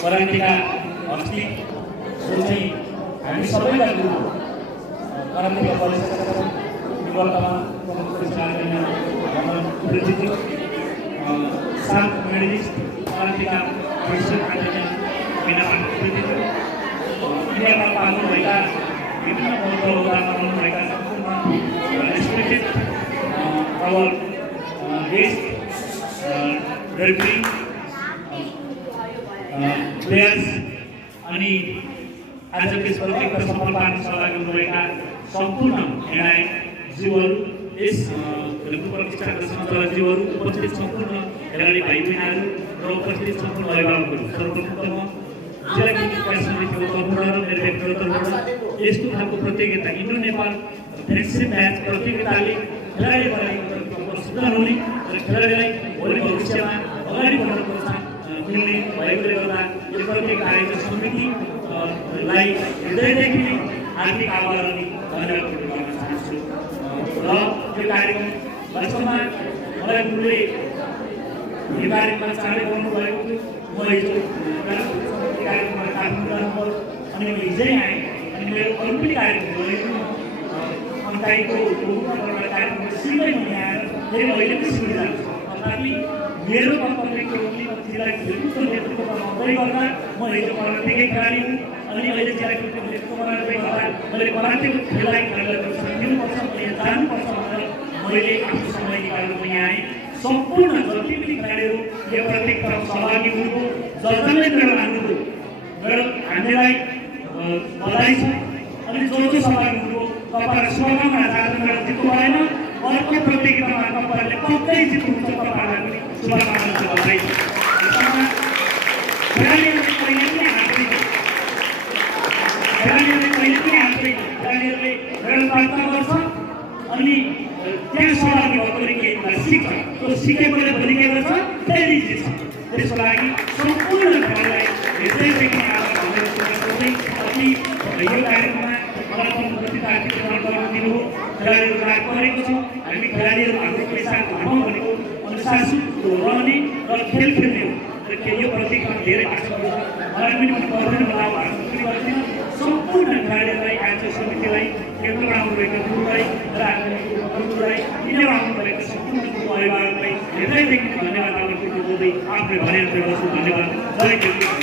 Karateka अस्ति जो चाहिँ हामी सबैलाई गुरु कराटेका परिषदका वर्तमान प्रमुख परिचालक सात मेडलिस्ट कराटेका परिषद इन्डियामा पाल्नुभएका विभिन्न पदहरूमा पाल्नुभएका सम्पूर्ण respected our guest referee players अनि आजको यस प्रतियोगिता सफल पार्न सहभागी हुनुभएका सम्पूर्ण खेलाडीज्यूहरू यस प्रतिष्ठाका सञ्चालकज्यूहरू उपस्थित सम्पूर्ण खेलाडी भाइ बहिनीहरू र उपस्थित सम्पूर्ण अभिभावकहरू सर्वप्रथम जिल्ला क्रिकेट समितिको तर्फबाट र मेरो व्यक्तिगत तर्फबाट यस्तो खालको प्रतियोगिता इन्डो नेपाल फ्रेन्डसिप म्याच प्रतियोगिताले खेलाडीहरूलाई सुधार हुने र खेलाडीलाई भोलि भविष्यमा अगाडि बढ्न प्रोत्साहन मिल्ने भएकोले गर्दा यो प्रत्येक आयोजक समितिलाई हृदयदेखि नै हार्दिक आभार अनि धन्यवाद गर्न चाहन्छु र यो कार्यक्रम वास्तवमा मलाई गुरुले यो कार्यक्रममा चाँडै गर्नुभएको थियो। म हिजो कार्यक्रममा काठमाडौँ जानुपर्यो अनि म हिजै आएँ अनि मेरो अरू पनि कार्यक्रम गरेको अन्ताइको कार्यक्रम सिधै म आएर फेरि अहिले पनि सिधै जान्छु। तथापि मेरो कर्तव्य के हो भने जिल्ला खेलकुदको नेतृत्व गर्दै गर्दा म हिजो कराटेकै खेलाडी हुँ अनि अहिले जिल्ला खेलकुदको नेतृत्व गर्दै गर्दा मैले कराटेको खेललाई खेलाडीहरू दिनुपर्छ मैले जानुपर्छ भनेर मैले आफ्नो समय निकालेर यहाँ आएँ। सम्पूर्ण जति पनि खेलाडीहरू यो प्रतियोगितामा सहभागी हुनुभयो जसले मेरो हान्नुभयो मेरो हामीलाई बधाई छ अनि जो जो सहभागी हुनुभयो तपाईँहरू शुभकामना चाहन्छु। मेरो जित्नु भएन अर्को प्रतियोगितामा तपाईँहरूले पक्कै जित्नुहुन्छ तपाईँहरूलाई पनि शुभकामना छ बधाई छ। खेलाडीहरूले कहिले पनि हार्दैन खेलाडीहरूले मेरो प्रार्थना गर्छ अनि त्यहाँ सहभागी भएकोले केही कुरा सिक्छ त्यो सिकेकोले भोलि के गर्छ फेरि जित्छ। त्यसको लागि सम्पूर्ण खेलाडीलाई हृदयदेखि आभार भन्दै अति यो कार्यक्रममा मलाई पनि कति आर्थिक प्रदान दिनुभयो खेलाडीहरू राग परेको छ। हामी खेलाडीहरू हाम्रो पैसाको धर्म भनेको अनुशासित रहने र खेल खेल्ने हो र यो प्रतियोगितामा धेरै भाषण गर्छ मलाई पनि पर्दैन मलाई भाषण पनि गर्दैन। सम्पूर्ण खेलाडीहरूलाई आयोजक समितिलाई केन्द्रमा आउनुभएका गुरुलाई र गुरुलाई इन्डियामा आउनुभएका सम्पूर्ण गुरु अभिभावकलाई हृदयदेखि धन्यवाद आग्रह गर्दै आफ्नो भनेर गर्छु। धन्यवाद।